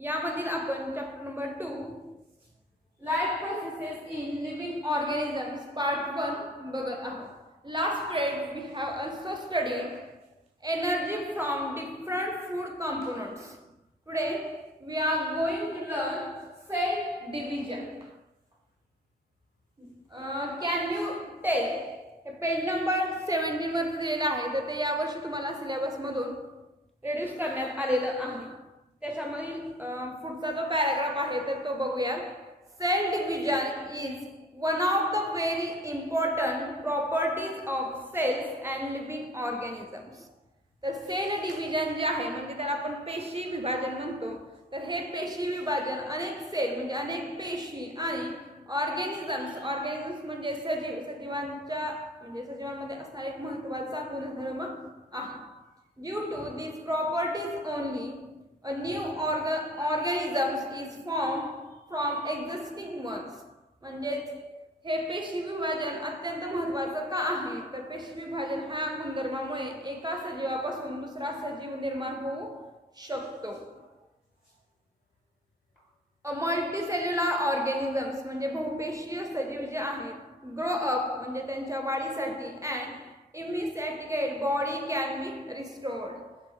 यामधील आपण chapter number 2 life processes in living organisms part 1 बघत आहोत. Last period we have also studied energy from different food components. Today we are going to learn cell division. Can you tell, हे page number 17 वर दिलेलं आहे, तर ते यावर्षी तुम्हाला सिलेबसमधून रिड्यूस करण्यात आलेलं आहे. त्याच्यामध्ये पुढचा जो पॅराग्राफ आहे तर तो बघूया. Cell division is one of the very important properties of cells and living organisms. तर सेल डिव्हिजन जे आहे म्हणजे त्याला आपण पेशी विभाजन म्हणतो. तर हे पेशी विभाजन अनेक सेल म्हणजे अनेक पेशी आणि ऑर्गॅनिझम्स म्हणजे सजीवांच्या म्हणजे सजीवांमध्ये असणारा एक महत्त्वाचा गुणधर्म आहे. Due to these properties only a new organisms is formed from existing ones. म्हणजे हे पेशी विभाजन अत्यंत महत्त्वाचं का आहे, तर पेशी विभाजन ह्या गुणधर्मामुळे एका सजीवापासून दुसरा सजीव निर्माण होऊ शकतो. मल्टीसेल्युलर ऑर्गॅनिझम्स म्हणजे बहुपेशीय सजीव जे आहेत ग्रो अप म्हणजे त्यांच्या वाढीसाठी अँड इमिसेटिकेट बॉडी कॅन बी रिस्टोर्ड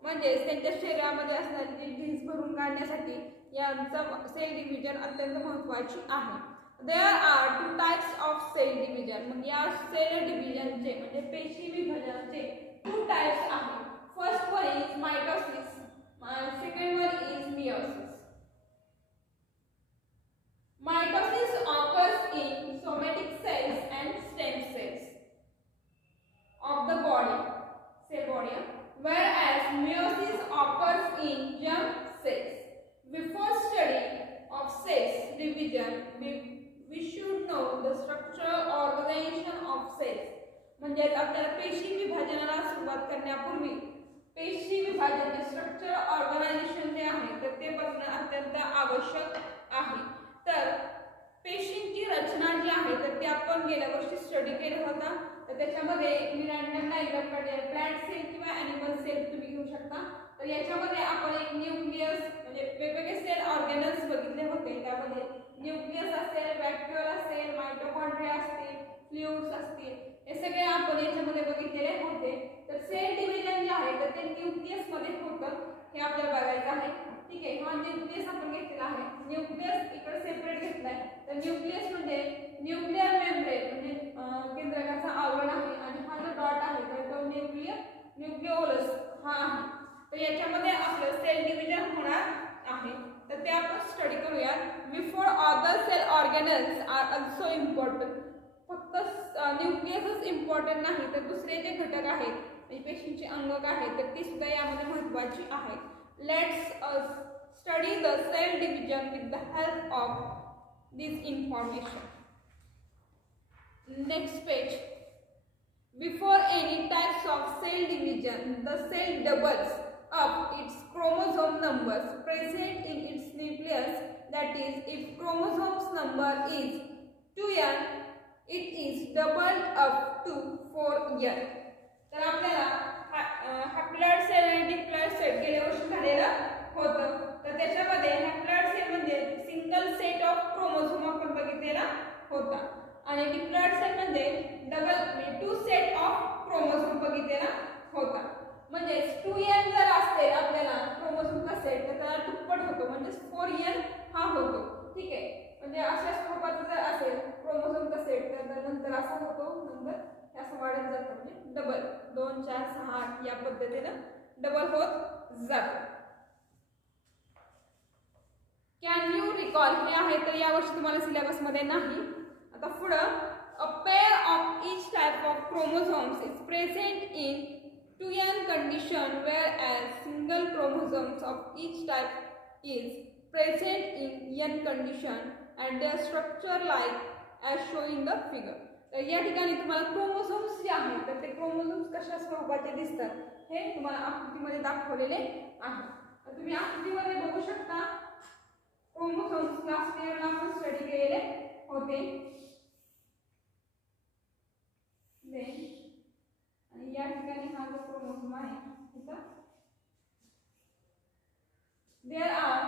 म्हणजे त्यांच्या शरीरामध्ये असणारी जी झीज भरून काढण्यासाठी यांचं सेल डिव्हिजन अत्यंत महत्त्वाची आहे. There are 2 types of cell division. मग या सेल डिव्हिजनचे म्हणजे पेशी विभाजनाचे 2 टाइप्स आहेत. First one is mitosis and second one is meiosis. Mitosis occurs in somatic cells and stem cells of the body, whereas meiosis occurs in germ cells. Before study of cells division, we should know the structural organization of cells. म्हणजे आपल्याला पेशी विभाजनाला सुरुवात करण्यापूर्वी पेशी विभाजनाचे structure organisation जे आहे तर ते बघणं अत्यंत आवश्यक आहे. तर पेशींची रचना जी आहे तर ती आपण गेल्या वर्षी स्टडी केला होता. तर त्याच्यामध्ये मी रँडम डायग्राम काढले. प्लांट सेल किंवा ॲनिमल सेल तुम्ही घेऊ शकता. तर याच्यामध्ये आपण एक न्यूक्लियस म्हणजे वेगवेगळे सेल ऑर्गॅनल्स बघितले होते. त्यामध्ये न्यूक्लियस असेल, व्हॅक्युओल असेल, मायटोकॉन्ड्रिया असतील, फ्लुइड्स असतील, हे सगळे आपण याच्यामध्ये बघितलेले होते. तर सेल डिव्हिजन जे आहे तर ते न्यूक्लियस मध्ये होतं हे आपल्याला बघायचं आहे. ठीक आहे, हा न्यूक्लियस आपण घेतलेला आहे. न्यूक्लियस इकडे सेपरेट घेतलाय. तर न्यूक्लियस म्हणजे न्यूक्लियर मेम्ब्रेन म्हणजे केंद्रकाचा आवरण आहे आणि हा जो डॉट आहे तर तो न्यूक्लिओलस हा आहे. तर याच्यामध्ये आपलं सेल डिव्हिजन होणार आहे. तर ते आपण स्टडी करूया. Before other cell organelles are also important. फक्त न्यूक्लियसच इम्पॉर्टंट नाही तर दुसरे जे घटक आहेत म्हणजे पेशींचे अंगक आहेत तर ती सुद्धा यामध्ये महत्त्वाची आहेत. Let's us study the cell division with the help of this information. Next page. Before any types of cell division, the cell doubles up its chromosome numbers present in its nucleus. That is, if chromosomes number is 2n, it is doubled up to 4n. तर आपल्याला haploid sale आणि diploid sale गेल्या वर्षी झालेलं होतं. तर त्याच्यामध्ये haploid sale म्हणजे सिंगल सेट ऑफ क्रोमोझोम आपण बघितलेला होता आणि डिप्लॉइड सेल म्हणजे डबल म्हणजे 2 सेट ऑफ क्रोमोझोम बघितलेला होता. म्हणजे 2n जर असेल आपल्याला क्रोमोझोमचा सेट तर त्याला दुप्पट होतो म्हणजे 4n हा होतो. ठीक आहे, म्हणजे अशा स्वरूपाचा जर असेल क्रोमोझोमचा सेट तर नंतर असा होतो, नंतर असं वाढत जातं म्हणजे डबल 2 4 6 8 या पद्धतीने डबल होत जातं. कॅन यू रिकॉल हे आहे तर यावर्षी तुम्हाला सिलेबस मध्ये नाही. आता पुढं a pair of each type of chromosomes is present in 2n condition whereas single chromosomes of each type is present in n condition and their structure like as shown in the figure. तर या ठिकाणी तुम्हाला chromosomes जे आहेत तर ते chromosomes कशा स्वरूपाचे दिसतात हे तुम्हाला आकृतीमध्ये दाखवलेले आहे. तर तुम्ही आकृतीमध्ये बघू शकता क्रोमोसोम्स लास्ट इयरला आपण स्टडी केलेले होते. आणि या ठिकाणी हा जो क्रोमोसोम आहे देयर आर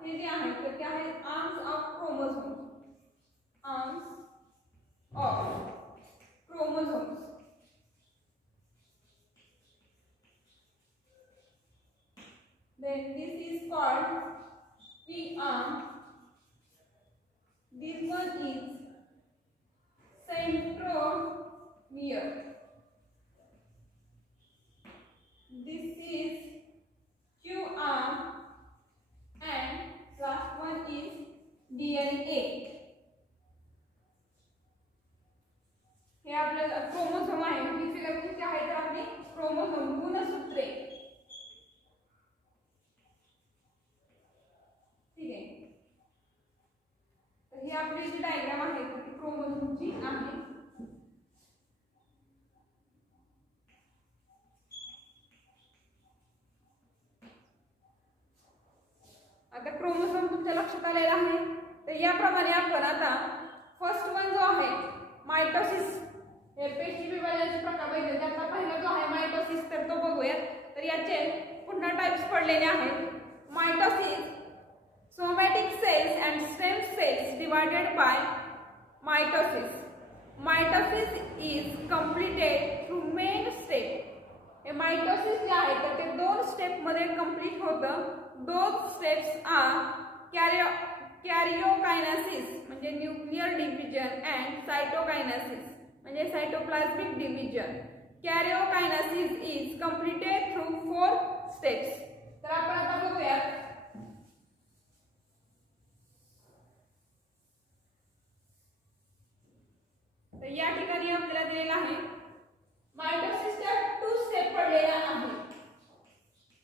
हे जे आहेत तर ते आहेत arms of chromosomes. Arms of chromosomes. Then this is called pig arm. This one is centromere. This is Q arm and last one is DNA. हे आपलं क्रोमोझोम आहे. ही फिगर किती आहे तर आपली क्रोमोझोम गुणसूत्रे. ठीक आहे. तर ही आपली जी डायग्राम आहे ती क्रोमोझोमची आहे. आता क्रोमोझोम तुमच्या लक्षात आलेला आहे. तर याप्रमाणे आपण आता फर्स्ट वन जो आहे मायटोसिस, हे पेशी विभाजनाचे प्रकार बघितले. त्यातला पहिला जो आहे मायटोसिस तर तो बघूयात. तर याचे पुन्हा टाइप्स पडलेले आहेत. Mitosis, somatic cells and stem cells divided by mitosis. Mitosis is completed through main step. हे मायटोसिस जे आहे तर ते दोन स्टेप मध्ये कंप्लीट होतं. दोन स्टेप्स आर कॅरिओकायनेसिस म्हणजे न्यूक्लियर डिव्हिजन अँड सायटोकायनेसिस म्हणजे cytoplasmic division. Karyokinesis is completed through 4 steps. तर आपण आता बघूयात. तर या ठिकाणी आपल्याला दिलेला आहे मायटोसिसच्या 2 स्टेप पडलेल्या आहेत.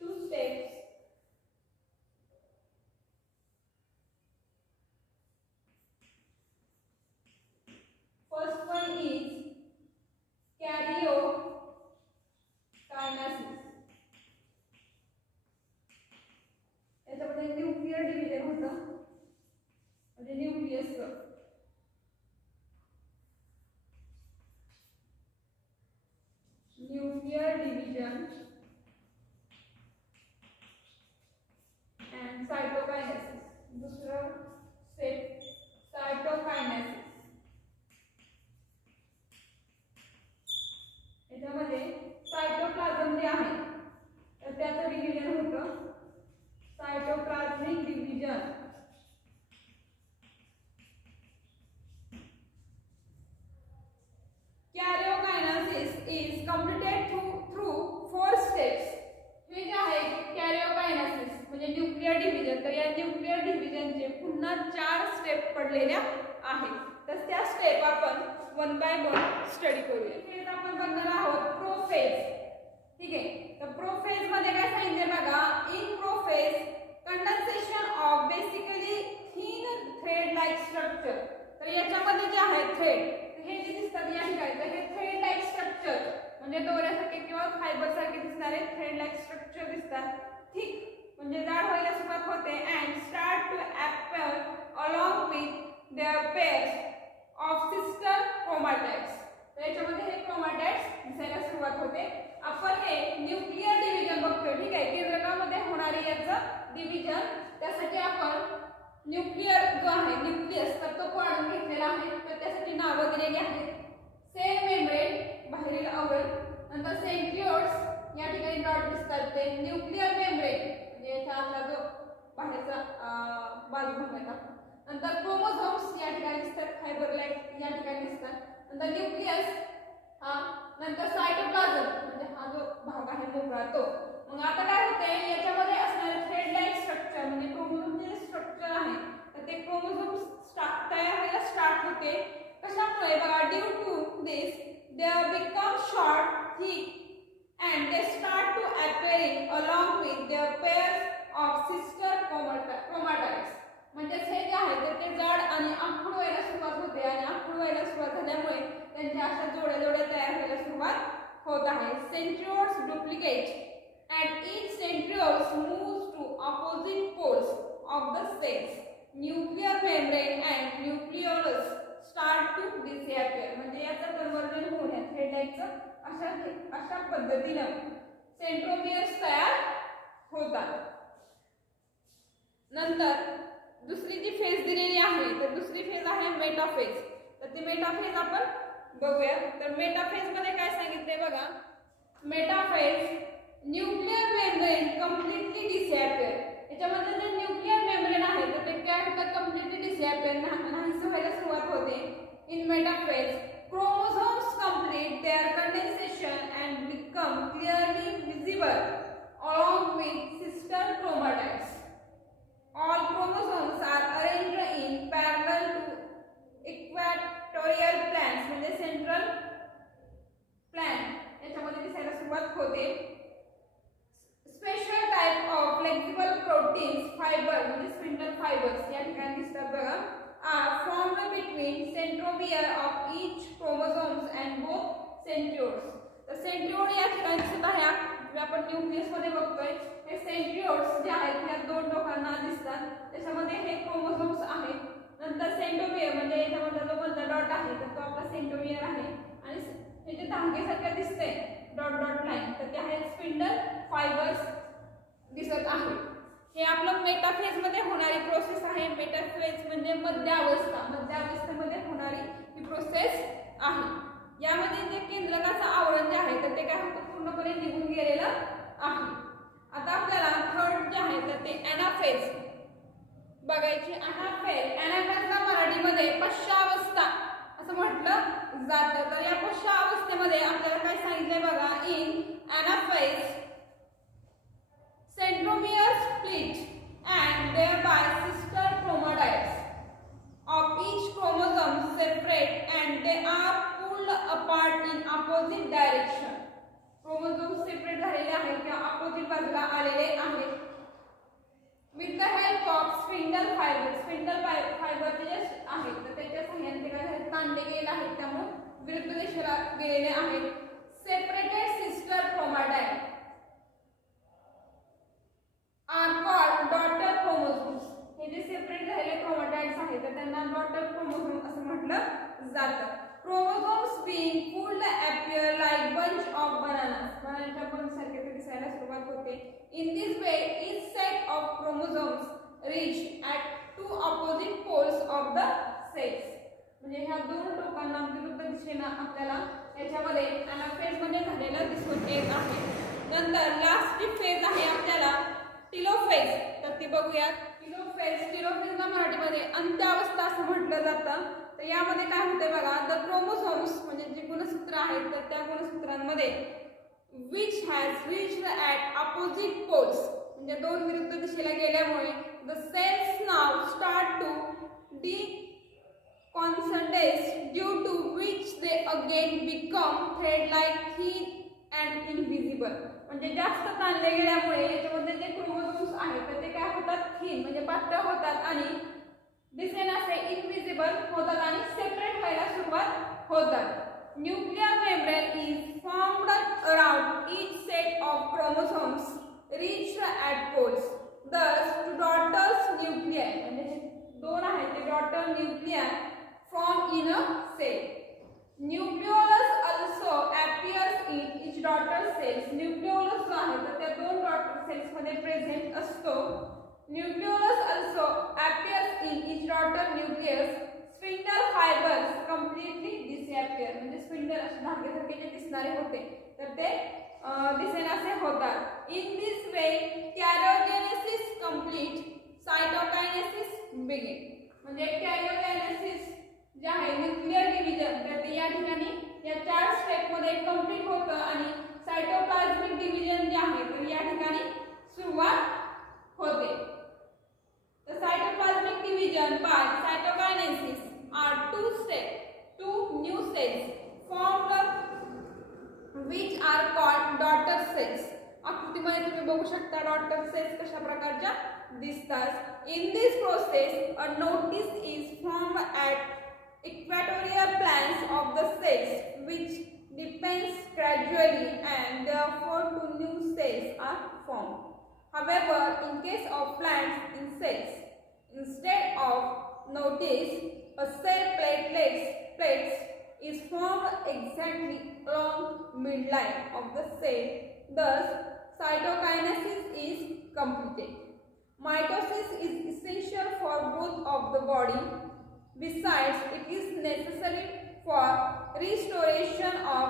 2 steps. First one is karyokinesis. याच्यामध्ये न्यूक्लियर डिव्हिजन होतं म्हणजे न्यूक्लियसचं. Nuclear division and cytokinesis. दुसरं स्टेप सायटोकायनेसिस. याच्यामध्ये सायटोप्लाझम जे आहे तर त्याचं डिव्हिजन होतं cytoplasmic division. Karyokinesis is completed through 4 steps. हे जे आहे कॅरिओकायनेसिस म्हणजे न्यूक्लियर डिव्हिजन. तर या न्यूक्लियर डिव्हिजनचे पुन्हा 4 स्टेप पडलेल्या आहेत. तर त्या स्टेप आपण 1 बाय 1 स्टडी करूया. फेज आपण बघणार आहोत प्रोफेज. ठीक आहे. तर प्रोफेज मध्ये काय सांगितले बघा. In prophase condensation of basically thin thread like structure. तर याच्यामध्ये जे आहे थ्रेड हे जे दिसतात या ठिकाणी तर हे थ्रेड लाइक स्ट्रक्चर म्हणजे दोऱ्यासारखे किंवा फायबर सारखे दिसणारे थ्रेड लाइक स्ट्रक्चर दिसतात. थिक म्हणजे जाड व्हायला सुरुवात होते and start to appear along with their pairs of sister chromatids. तर याच्यामध्ये हे क्रोमॅटाइड्स दिसायला सुरुवात होते. आपण हे न्यूक्लियर डिव्हिजन बघतोय. ठीक आहे. केंद्रकामध्ये होणारे याचं डिव्हिजन. त्यासाठी आपण न्यूक्लियर जो आहे न्यूक्लियस तर तो काढून घेतलेला आहे. तर त्यासाठी नावं दिलेली आहेत. सेल मेम्ब्रेन बाहेरील आवरण. नंतर सेंट्रिओल्स या ठिकाणी डॉट दिसतात ते न्यूक्लियर मेम्ब्रेन म्हणजे याचा आतला जो बाहेरचा बाजू म्हणूयात. नंतर क्रोमोझोम्स या ठिकाणी दिसतात. फायबर लाइक या ठिकाणी दिसतात. नंतर न्यूक्लियस हा. नंतर सायटोप्लाझम म्हणजे हा जो भाग आहे मोकळा तो. मग आता काय होते याच्यामध्ये असणारे थ्रेड लाइक स्ट्रक्चर म्हणजे क्रोमोझोमचे जे स्ट्रक्चर आहे तर ते क्रोमोझोम तयार व्हायला स्टार्ट होते. कशामुळे बघा. Due to this they become short thick and they start to appearing along with their pairs of sister chromatids. म्हणजे हे जे आहे ते जाड आणि आखूड व्हायला सुरुवात होते आणि आखूड व्हायला सुरुवात झाल्यामुळे त्यांच्या अशा जोड्या जोड्या तयार व्हायला सुरुवात होत आहे. Centrioles duplicate and each centrioles moves to opposite poles of the cells. Nuclear membrane and nucleolus start to disappear. म्हणजे याचं कन्वर्जन होऊन या थ्रेड लाइकचं अशा पद्धतीने सेंट्रोमियर्स तयार होतात. नंतर दुसरी जी फेज दिलेली आहे तर दुसरी फेज आहे मेटाफेज. तर ती मेटाफेज आपण बघूया. तर मेटाफेज मध्ये काय सांगितले बघा. Metaphase nuclear membrane completely disappear. याच्यामध्ये जे न्यूक्लियर मेम्ब्रेन आहे तर ते काय होतं, कम्प्लीटली डिसॅपियर नाहीसे व्हायला सुरुवात होते. In metaphase chromosomes complete their condensation and become clearly visible along with sister chromatids. All chromosomes are arranged in parallel to equatorial planes म्हणजे सेंट्रल प्लॅन याच्यामध्ये दिसायला सुरुवात होते. Special type of flexible proteins fibre म्हणजे spindle fibres या ठिकाणी दिसतात बघा. are formed between centromere of each chromosomes and both centrioles. तर सेंट्रिओल या ठिकाणी दिसत आहे. आपण न्यूक्लियस मध्ये बघतोय हे सेंट्रिओल्स जे आहेत या दोन टोकांना दिसतात. त्याच्यामध्ये हे क्रोमोझोम्स आहेत. नंतर सेंट्रोमियर म्हणजे याच्यामध्ये जो मधला डॉट आहे तर तो आपला सेंट्रोमियर आहे. आणि हे जे धाग्यासारखं दिसते डॉट डॉट लाईन तर ते आहेत स्पिंडल फायबर्स दिसत आहे. हे आपलं मेटाफेज मध्ये होणारी प्रोसेस आहे. मेटाफेज म्हणजे मध्यावस्था. मध्यावस्थेमध्ये होणारी ही प्रोसेस आहे. यामध्ये जे केंद्रकाचं आवरण जे आहे तर ते काय होतं, पूर्णपणे निघून गेलेलं आहे. आता आपल्याला थर्ड जे आहे तर ते एनाफेज बघायची. एनाफेजला मराठीमध्ये पश्चावस्था असं म्हटलं जातं. तर या पश्चावस्थेमध्ये आपल्याला काय सांगितलंय बघा. In anaphase centromeres split and thereby sister chromatids of each chromosome separate and they are pulled apart in opposite direction. Chromosomes separate झालेले आहेत किंवा opposite बाजूला आलेले आहेत. With the help of spindle fiber. Spindle fiber जे आहेत तर त्याच्या सहाय्याने ते काय झाले, ताणले गेले आहेत. त्यामुळे विरुद्ध दिशेला गेलेले आहेत. Separated sister chromatids are called daughter chromosomes. हे जे सेपरेट झालेले क्रोमॅटाइड्स आहेत तर त्यांना डॉटर क्रोमोझोम असं म्हटलं जातं. Chromosomes being pulled appear like bunch of bananas. बनानाच्या बंच सारखे ते दिसायला सुरुवात होते. In this way each set of chromosomes reach at two opposite poles of the cells. म्हणजे ह्या दोन टोकांना विरुद्ध दिशेने आपल्याला याच्यामध्ये एनाफेज मध्ये झालेलं दिसून येत आहे. नंतर लास्ट जी फेज आहे आपल्याला टिलोफेज तर ती बघूयात. टिलोफेजला मराठीमध्ये अंत्यावस्था असं म्हटलं जातं. तर यामध्ये काय होते बघा. द क्रोमोसोम्स म्हणजे जे गुणसूत्र आहेत तर त्या गुणसूत्रांमध्ये which has reached at opposite poles म्हणजे दोन विरुद्ध दिशेला गेल्यामुळे the cells now start to decondensate due to which they again become thread like thin and invisible. म्हणजे जास्त ताणले गेल्यामुळे याच्यामध्ये जे क्रोमोझोम्स आहेत तर ते काय होतात, थिन म्हणजे पातळ होतात आणि दिसेनासे इनव्हिजिबल होतात आणि सेपरेट व्हायला सुरुवात होतात. Nuclear membrane is formed around each set of chromosomes reached at poles. thus to daughters nuclei म्हणजे दोन आहेत ते daughter nuclei form in a cell. Nucleolus also appears in each daughter cells. Nucleolus जो आहे तर त्या दोन डॉटर सेल्स मध्ये प्रेझेंट असतो. Nucleolus also appears in each daughter nucleus. Spindle fibers completely disappear. म्हणजे स्पिंडल असे धाग्यासारखे जे दिसणारे होते तर ते दिसेनासे होतात. In this way karyogenesis complete, cytokinesis begin. म्हणजे karyogenesis जे आहे न्यूक्लियर डिव्हिजन तर ते या ठिकाणी या चार स्टेप मध्ये कंप्लीट होतं आणि सायटोप्लाझ्मिक डिव्हिजन जे आहे तर या ठिकाणी सुरुवात होते. The cytoplasmic division by cytokinesis are two new cells formed which are called daughter cells. आकृतीमध्ये तुम्ही बघू शकता डॉटर सेल्स कशा प्रकारच्या दिसतात. In this process a notice is formed at equatorial planes of the cells which depends gradually and therefore two new cells are formed. However, in case of plants in cells, instead of notice, a cell plates is formed exactly along midline of the cell. Thus, cytokinesis is completed. Mitosis is essential for growth of the body. Besides, it is necessary for restoration of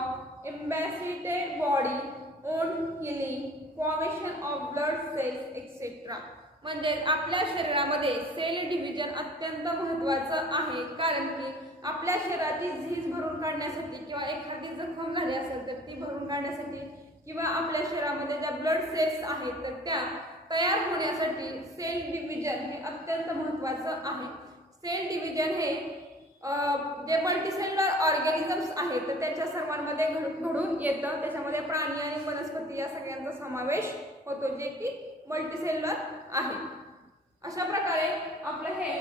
emaciated body, own healing, formation of blood cells, etc. म्हणजे आपल्या शरीरामध्ये sale division अत्यंत महत्त्वाचं आहे, कारण की आपल्या शरीराची झीज भरून काढण्यासाठी किंवा एखादी जखम झाली असेल तर ती भरून काढण्यासाठी किंवा आपल्या शरीरामध्ये ज्या ब्लड सेल्स आहेत तर त्या तयार होण्यासाठी सेल डिव्हिजन हे अत्यंत महत्त्वाचं आहे. सेल डिव्हिजन हे जे मल्टीसेल्युलर ऑर्गॅनिझम्स आहेत तर त्याच्या सर्वांमध्ये घडून येतं. त्याच्यामध्ये प्राणी आणि वनस्पती या सगळ्यांचा समावेश होतो, जे की मल्टीसेल्युलर आहे. अशा प्रकारे आपलं हे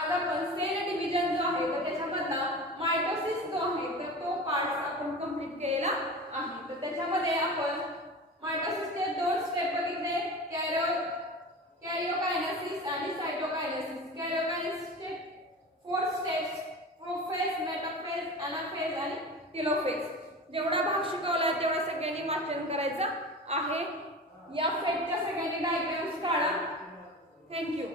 आज आपण सेल डिव्हिजन जो आहे तर त्याच्यामधला मायटोसिस जो आहे तर तो पार्ट आपण कंप्लीट केलेला आहे. तर त्याच्यामध्ये आपण मायटोसिसचे 2 स्टेप बघितले, कॅरिओकायनेसिस आणि cytokinesis. कॅरिओकायनेसिसचे 4 steps, prophase, metaphase, anaphase आणि टेलोफेज. जेवढा भाग शिकवला तेवढा सगळ्यांनी वाचन करायचं आहे. या फेजच्या सगळ्यांनी डायग्राम्स काढा. थँक्यू.